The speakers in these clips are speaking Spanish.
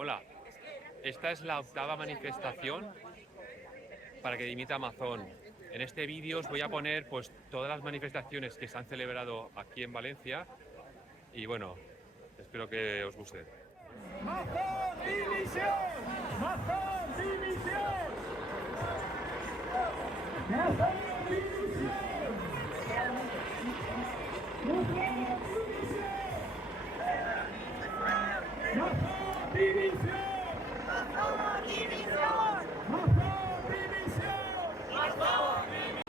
Hola, esta es la octava manifestación para que dimita Amazon. En este vídeo os voy a poner pues todas las manifestaciones que se han celebrado aquí en Valencia y bueno, espero que os guste. ¡Amazon dimisión! ¡Amazon dimisión! ¡Amazon dimisión! ¡Amazon dimisión! ¡Amazon dimisión!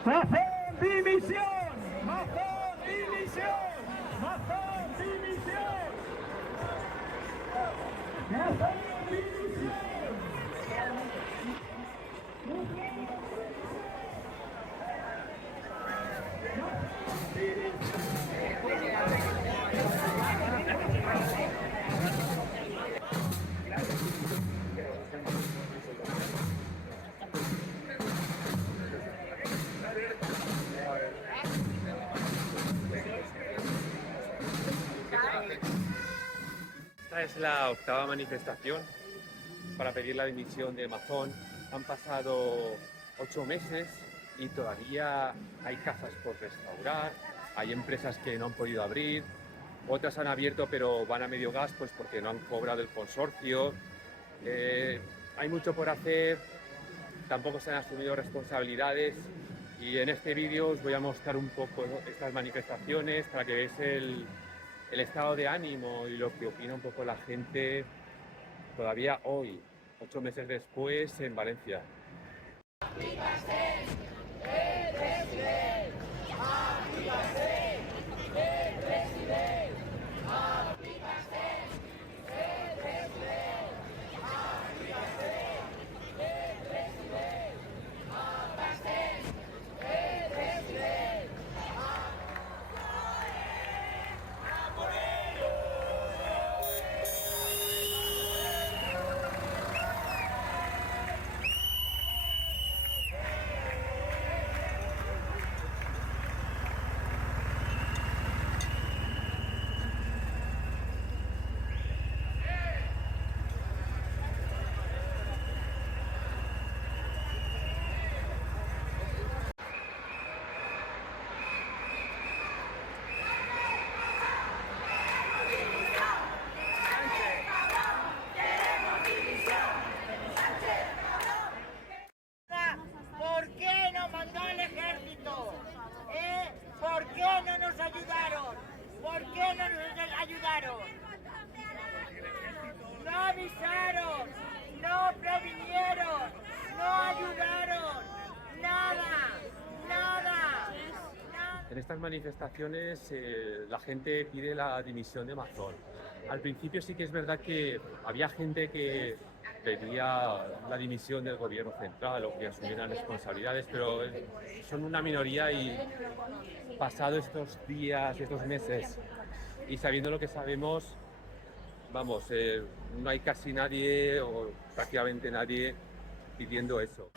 ¡Amazon dimisión! ¡Amazon dimisión! ¡Amazon dimisión! ¡Amazon Esta es la octava manifestación para pedir la dimisión de Amazon. Han pasado 8 meses y todavía hay casas por restaurar, hay empresas que no han podido abrir, otras han abierto pero van a medio gas pues porque no han cobrado el consorcio. Hay mucho por hacer, tampoco se han asumido responsabilidades y en este vídeo os voy a mostrar un poco estas manifestaciones para que veáis el estado de ánimo y lo que opina un poco la gente todavía hoy, 8 meses después, en Valencia. ¿Por qué no mandó el ejército? ¿Por qué no nos ayudaron? ¿Por qué no nos ayudaron? No avisaron, no previnieron, no ayudaron, nada, nada. En estas manifestaciones la gente pide la dimisión de Amazon. Al principio sí que es verdad que había gente que pedía la dimisión del gobierno central o que asumieran responsabilidades, pero son una minoría y pasado estos días, estos meses y sabiendo lo que sabemos, vamos, no hay casi nadie o prácticamente nadie pidiendo eso.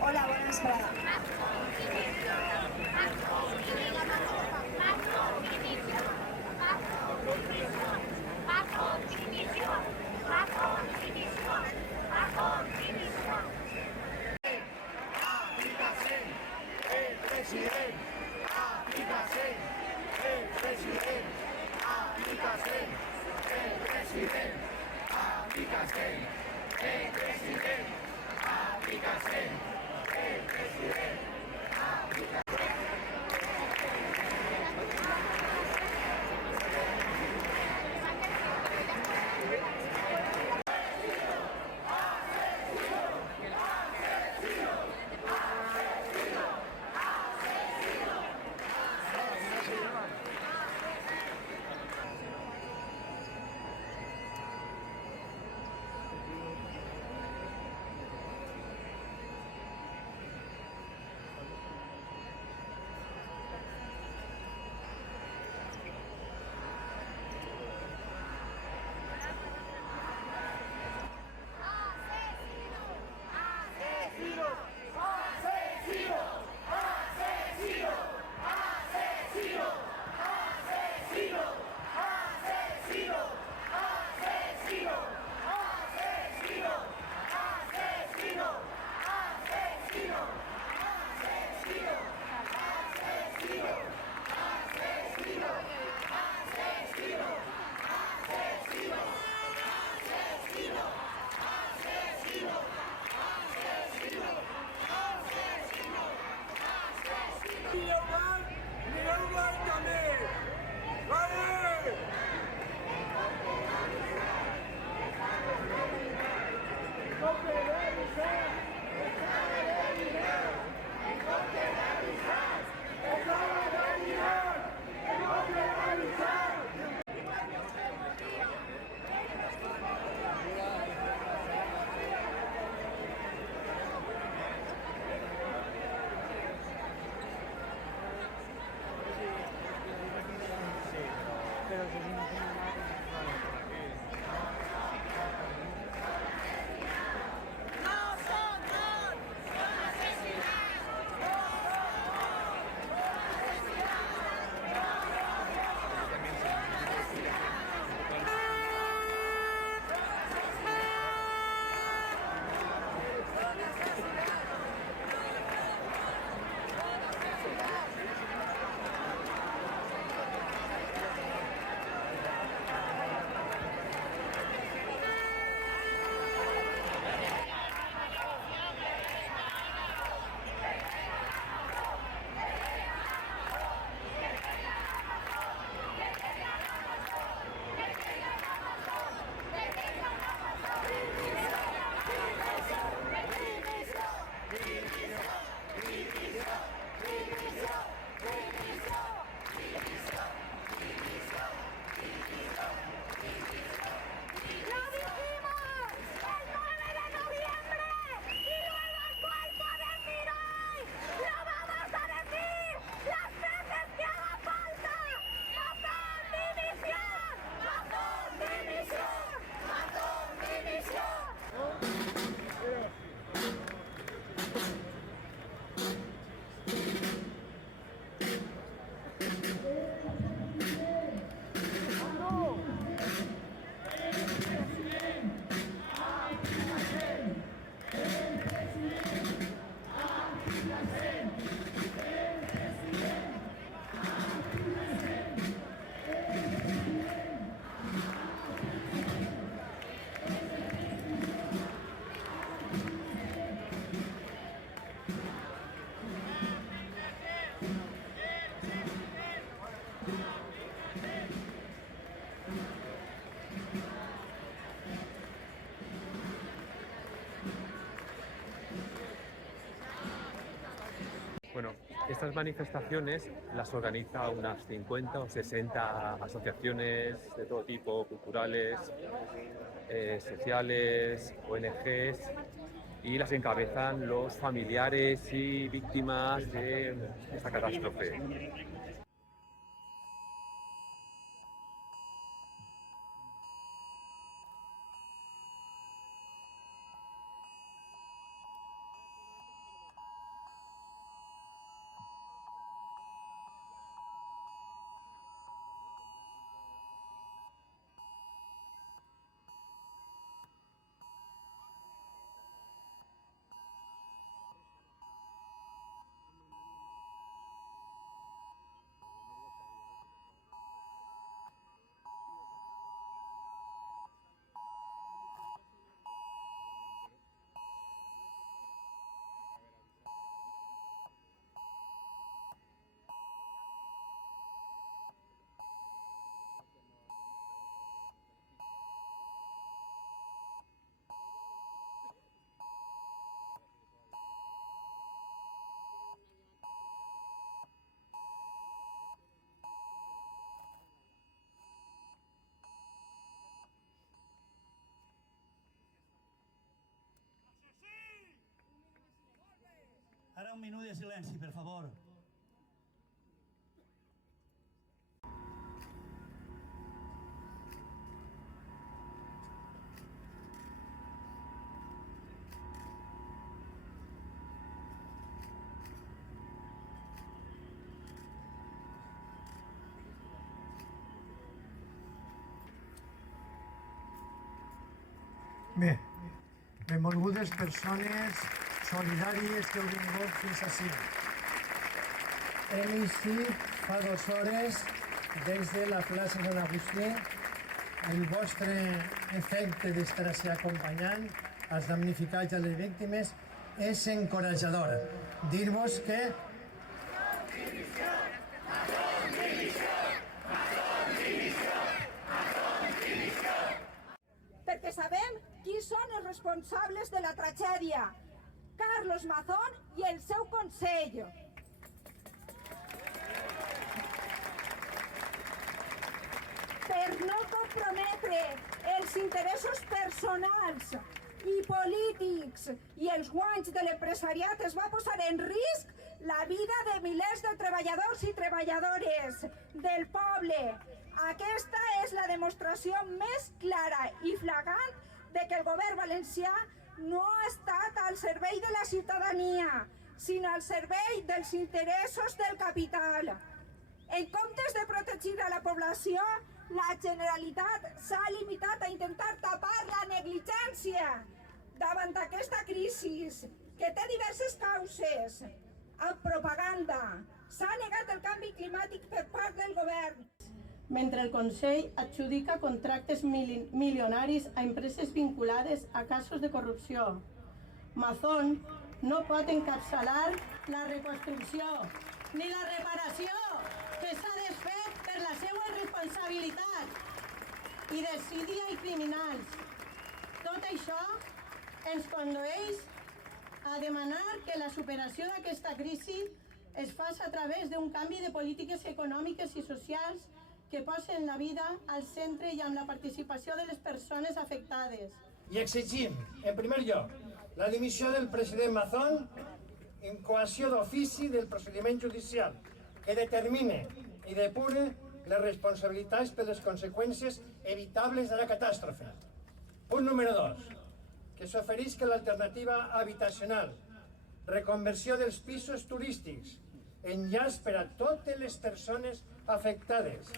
Hola, buenas tardes. Bueno, estas manifestaciones las organiza unas 50 o 60 asociaciones de todo tipo, culturales, sociales, ONGs, y las encabezan los familiares y víctimas de esta catástrofe. un minut de silenci, per favor. Bé, benvolgudes persones solidàries que heu vingut fins ací. Hem eixit fa 2 hores des de la plaça Sant Agustí. El vostre efecte d'estar ací acompanyant als damnificats i a les víctimes és encoratjador. Dir-vos que perquè sabem qui són els responsables de la tragèdia. Carlos Mazón i el seu consell. Per no comprometre els interessos personals i polítics i els guanys de l'empresariat es va posar en risc la vida de milers de treballadors i treballadores del poble. Aquesta és la demostració més clara i flagrant de que el govern valencià no ha estat al servei de la ciutadania, sinó al servei dels interessos del capital. En comptes de protegir a la població, la Generalitat s'ha limitat a intentar tapar la negligència davant d'aquesta crisi, que té diverses causes. Amb propaganda, s'ha negat el canvi climàtic per part del govern. Mentre el Consell adjudica contractes milionaris a empreses vinculades a casos de corrupció. Mazón no pot encapçalar la reconstrucció ni la reparació que s'ha desfet per la seva irresponsabilitat i desídia i criminals. Tot això ens condueix a demanar que la superació d'aquesta crisi es faci a través d'un canvi de polítiques econòmiques i socials que posen la vida al centre i amb la participació de les persones afectades. I exigim, en primer lloc, la dimissió del president Mazón en coacció d'ofici del procediment judicial que determine i depure les responsabilitats per les conseqüències evitables de la catàstrofe. Punt número 2. Que s'oferisca l'alternativa habitacional, reconversió dels pisos turístics, enllaç per a totes les persones afectades.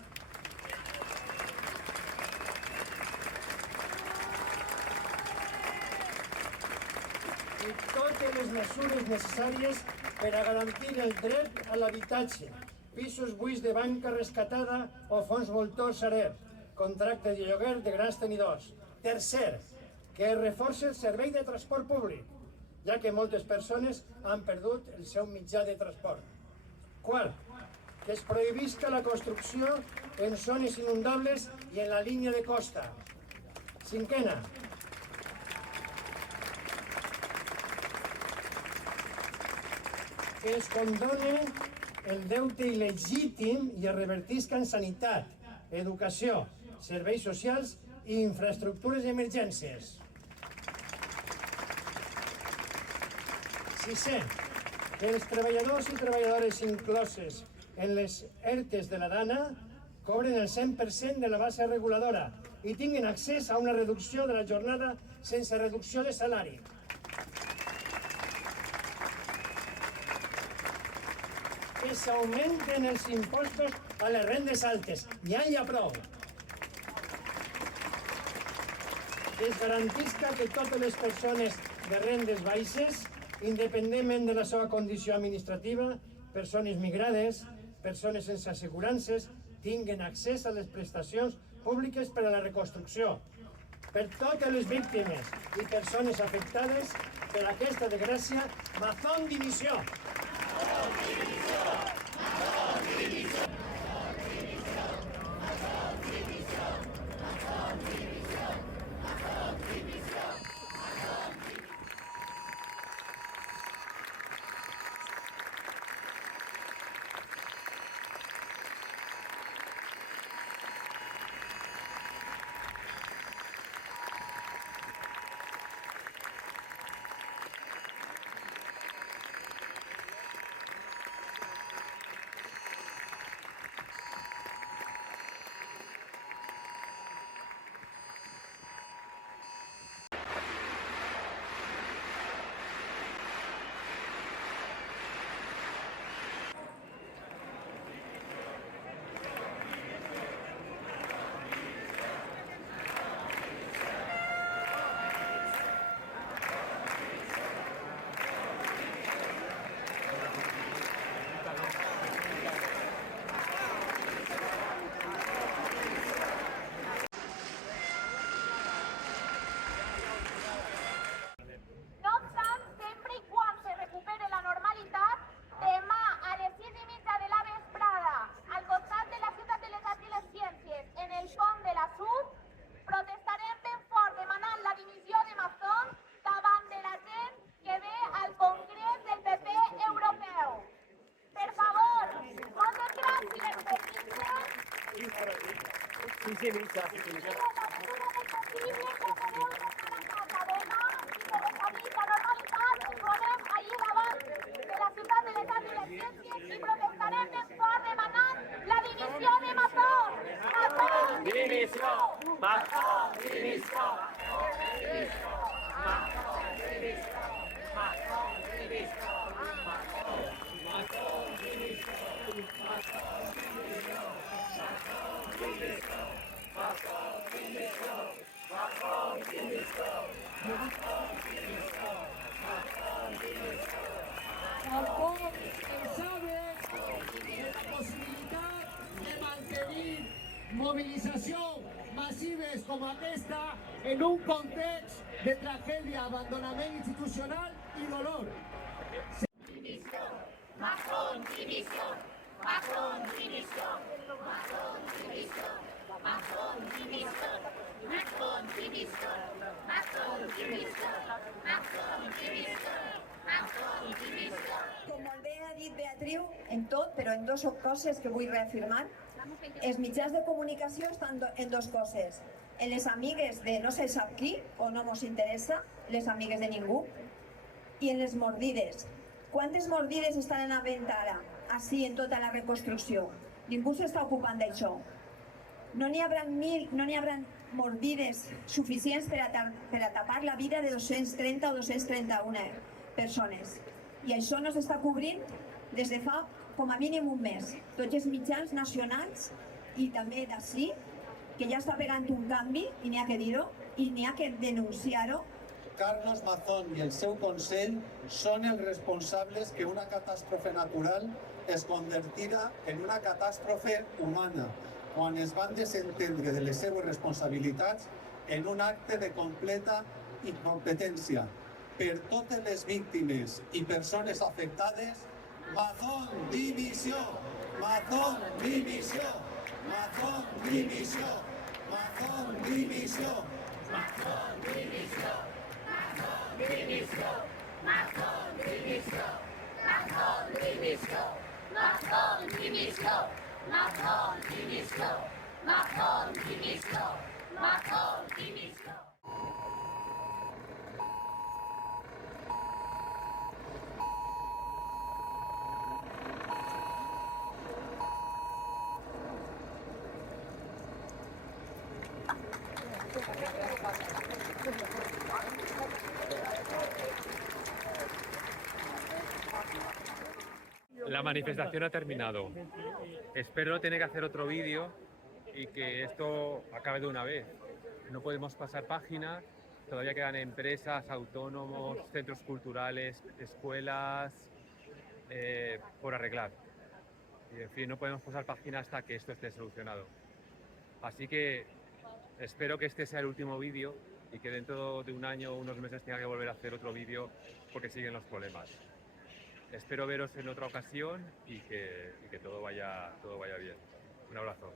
I totes les mesures necessàries per a garantir el dret a l'habitatge, pisos buits de banca rescatada o fons voltor Sareb, contracte de lloguer de grans tenidors. Tercer, que es reforci el servei de transport públic, ja que moltes persones han perdut el seu mitjà de transport. Quart, que es prohibisca la construcció en zones inundables i en la línia de costa. Cinquena, que es condone el deute il·legítim i es revertisca en sanitat, educació, serveis socials i infraestructures i emergències. Sisè, que els treballadors i treballadores incloses en les ERTEs de la DANA cobren el 100% de la base reguladora i tinguin accés a una reducció de la jornada sense reducció de salari. Que s'augmenten els impostos a les rendes altes. Ja hi ha prou. Que es garantisca que totes les persones de rendes baixes, independentment de la seva condició administrativa, persones migrades, persones sense assegurances, tinguen accés a les prestacions públiques per a la reconstrucció. Per totes les víctimes i persones afectades per aquesta desgràcia, Mazón dimissió! y protestarem per demanar la dimissió de Mazón. Mazón! Dimissió! Mazón! Dimissió! Mazón! Dimissió! Mazón! Dimissió! Mazón! Dimissió! Mazón! Dimissió! Mazón! Dimissió! Mazón! Dimissió! Tampoc es sabe de la possibilitat de mantenir mobilitzacions massives com aquesta en un context de tragèdia, abandonament institucional i dolor. Mazón! Dimissió! Mazón! Dimissió! Mazón! Dimissió! Mazón! Dimissió! Mazón! Dimissió! Mazón! Dimissió! Mazón! Dimissió! Mazón! Dimissió! Com molt bé ha dit Beatriu, en tot, però en dues coses que vull reafirmar. Els mitjans de comunicació estan en dues coses. En les amigues de no se sap qui, o no mos interessa, les amigues de ningú, i en les mordides. Quantes mordides estan havent ara, així en tota la reconstrucció? Ningú s'està ocupant d'això. No n'hi haurà mordides suficients per a tapar la vida de 230 o 231 persones. I això no s'està cobrint des de fa com a mínim un mes. Tots els mitjans nacionals i també d'ací, que ja està pegant un canvi, i n'hi ha que dir-ho, i n'hi ha que denunciar-ho. Carlos Mazón i el seu Consell són els responsables que una catàstrofe natural es convertirà en una catàstrofe humana, quan es van desentendre de les seues responsabilitats en un acte de completa incompetència. Per totes les víctimes i persones afectades, Mazón, dimissió! Mazón, dimissió! Mazón, dimissió! Mazón, dimissió! Mazón! Dimissió! Mazón! Dimissió! Mazón! Dimissió! Mazón! Dimissió! Mazón! Dimissió! Mazón! Dimissió! Mazón! Dimissió! Mazón! Dimissió! La manifestación ha terminado. Espero no tener que hacer otro vídeo y que esto acabe de una vez. No podemos pasar página, todavía quedan empresas, autónomos, centros culturales, escuelas por arreglar. Y en fin, no podemos pasar página hasta que esto esté solucionado. Así que espero que este sea el último vídeo y que dentro de un año o unos meses tenga que volver a hacer otro vídeo porque siguen los problemas. Espero veros en otra ocasión y que todo vaya bien. Un abrazo.